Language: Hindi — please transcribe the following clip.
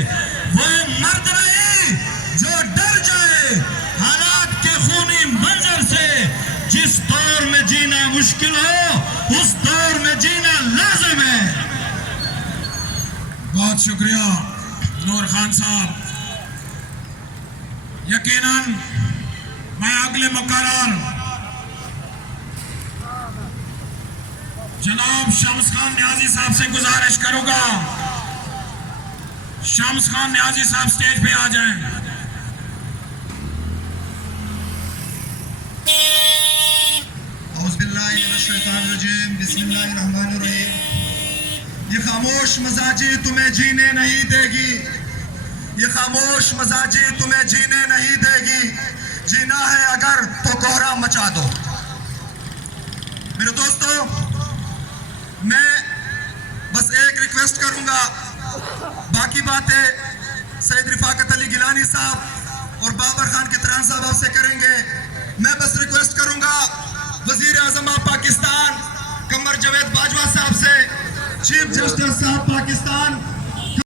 वो मर्द नहीं जो डर जाए हालात के खूनी मंजर से। जिस दौर में जीना मुश्किल हो उस दौर में जीना लाजिम है। बहुत शुक्रिया नूर खान साहब। यकीनन मैं अगले मुकर्रर जनाब शम्स खान न्याजी साहब से गुजारिश करूंगा, शम्स खान न्याजी साहब स्टेज पे आ जाएं। बिस्मिल्लाहिर्रहमानिर्रहीम। ये खामोश मजाजी तुम्हें जीने नहीं देगी, ये खामोश मजाजी तुम्हें जीने नहीं देगी। जीना है अगर तो कोहरा मचा दो। मेरे दोस्तों, मैं बस एक रिक्वेस्ट करूंगा, बाकी बातें सैयद रिफाकत अली गिलानी साहब और बाबर खान कितरान साहब आपसे करेंगे। मैं बस रिक्वेस्ट करूंगा वजीर आजम ऑफ पाकिस्तान कमर जावेद बाजवा साहब से, चीफ जस्टिस साहब पाकिस्तान